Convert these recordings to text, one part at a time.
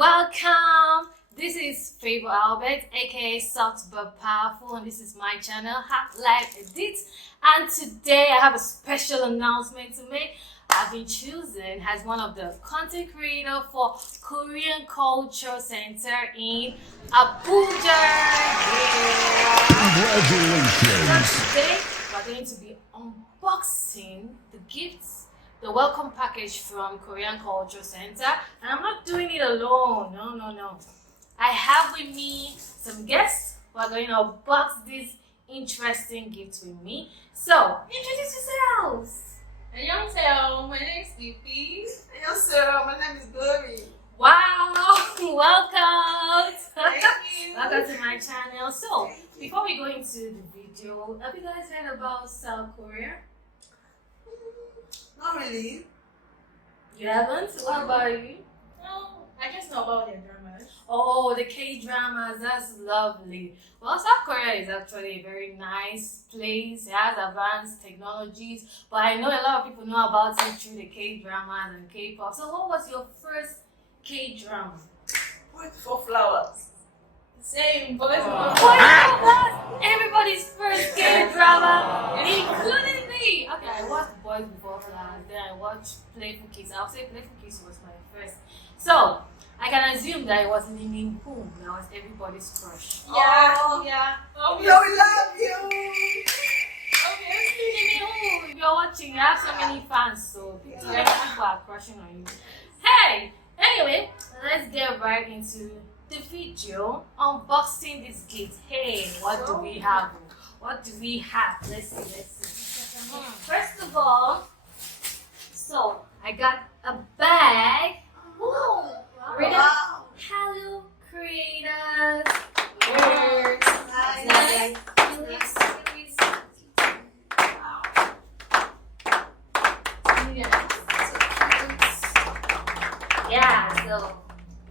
Welcome. This is Favor Albert, aka Soft But Powerful, and this is my channel, Hot Life Edits. And today I have a special announcement to make. I've been chosen as one of the content creators for Korean Culture Center in Abuja. Congratulations! So today we're going to be unboxing the gifts, the welcome package from Korean Culture Center, and I'm not doing it alone. No. I have with me some guests who are going to unbox these interesting gifts with me. So introduce yourselves. 안녕하세요. My name is Fifi. 안녕하세요. My name is Glory. Wow, welcome. Thank you. Welcome to my channel. So before we go into the video, have you guys heard about South Korea? Not really. You haven't? What about you? No, I just know about their dramas. Oh, the K-dramas, that's lovely. Well, South Korea is actually a very nice place. It has advanced technologies, but I know a lot of people know about it through the K-dramas and K-pop. So what was your first K-drama? Wait for flowers. Same, boys. What was everybody's first K-drama, including me? Okay, I watched Boys Before Flowers, then I watched Playful Kiss. I'll say Playful Kiss was my first. So, I can assume that it was Ning Boom. That was everybody's crush. Yeah, Oh. yeah. No, we love you. If you're watching, you have so many fans, so people are crushing on you. Hey! Anyway, let's get right into the video unboxing this gift. Hey, what do we have? What do we have? Let's see. First of all, so I got a bag. Ooh, rated Wow. Hallyu Korean. Nice. Yeah, so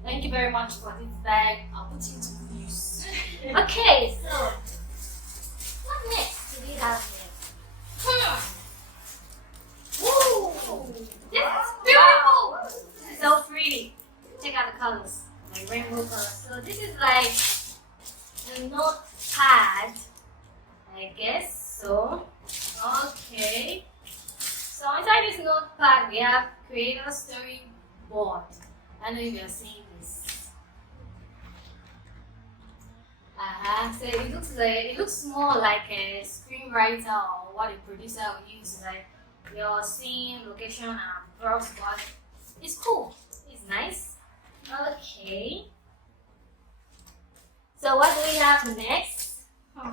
thank you very much for this bag. I'll put it to use. Okay, so what next do we have here? Woo! This is beautiful! This is so pretty. Check out the colors, like rainbow colors. So this is like a notepad, I guess so. Okay. So inside this notepad we have creator storyboard. I know you are seeing this. So it looks more like a screenwriter or what a producer would use, like your scene, location, and props, but it's cool. It's nice. Okay. So what do we have next? Yeah,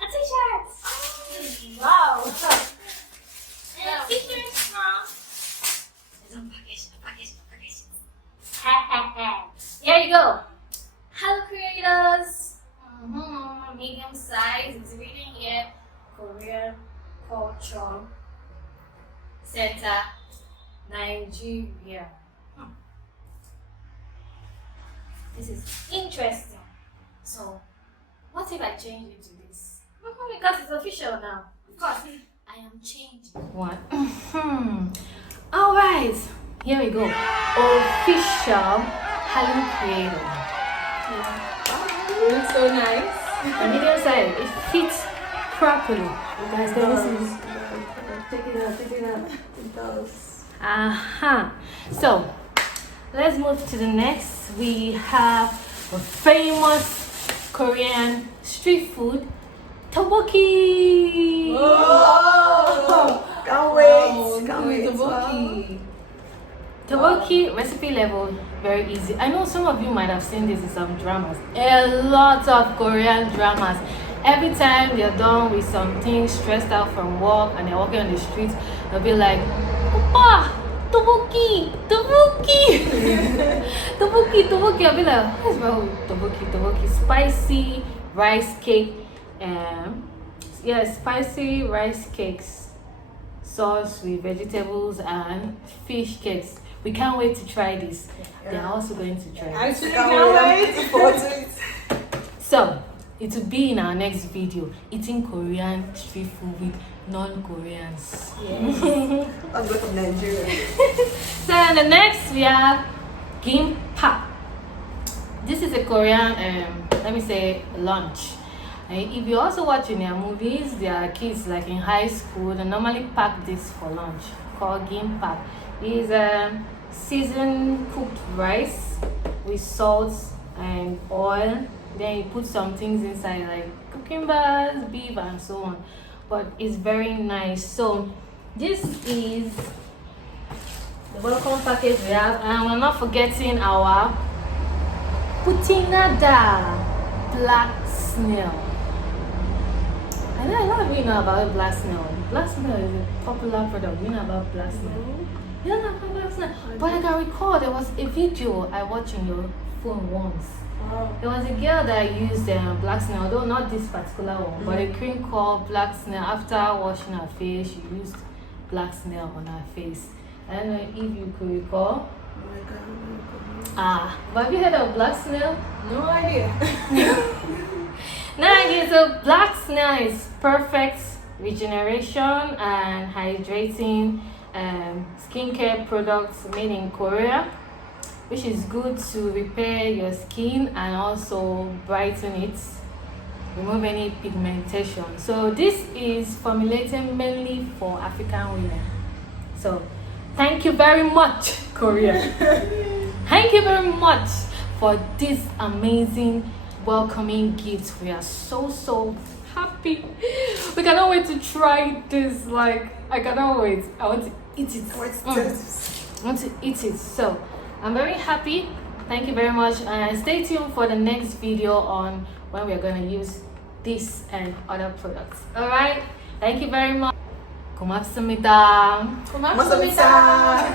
a t-shirt. Wow. And a t-shirt from. It's a package. Here you go. Hello creators. Medium size. It's reading here. Korean Culture Center, Nigeria. This is interesting. So, what if I change it to this? Because it's official now. Of course, I am changing. What? Alright, here we go. Official Hallyu Korean. Looks so nice. The medium size, it fits properly. You guys can see. Take it up. It does. So, let's move to the next. We have a famous Korean street food, tteokbokki. Oh, can't wait. Can't wait. Tteokbokki. Tteokbokki recipe level, very easy. I know some of you might have seen this in some dramas. A lot of Korean dramas. Every time they're done with something, stressed out from work, and they're walking on the streets, they'll be like, "Oppa, tteokbokki. Tteokbokki." I'll be like, "What is wrong with tteokbokki? Spicy rice cake, spicy rice cakes, sauce with vegetables and fish cakes. We can't wait to try this. They're also going to try it. Actually, Can't can't wait. wait. Looking forward to it. So, it will be in our next video, eating Korean street food with non-Koreans. I'll go to Nigeria. So the next we have gimbap. This is a Korean, let me say, lunch. If you also watch in their movies, their kids like in high school, they normally pack this for lunch called gimbap. It's seasoned cooked rice with salt and oil. Then you put some things inside like cucumbers, beef, and so on. But it's very nice. So this is the welcome package we have, and we're not forgetting our putinada black snail. I know a lot of you know about black snail. Black snail is a popular product. You know about black snail? You don't know about black snail? But I can recall there was a video I watched on your phone once. Wow. There was a girl that used black snail, although not this particular one, but a cream called black snail. After washing her face, she used black snail on her face. I don't know if you could recall. Oh my god. But have you heard of black snail? No idea. Now again, so black snail is perfect regeneration and hydrating skincare products made in Korea, which is good to repair your skin and also brighten it, remove any pigmentation. So this is formulated mainly for African women. So thank you very much, Korea. Thank you very much for this amazing welcoming gift. We are so happy. We cannot wait to try this. Like, I cannot wait. I want to eat it. I want to eat it. So I'm very happy. Thank you very much, and stay tuned for the next video on when we are going to use this and other products. All right, thank you very much. 고맙습니다. 고맙습니다.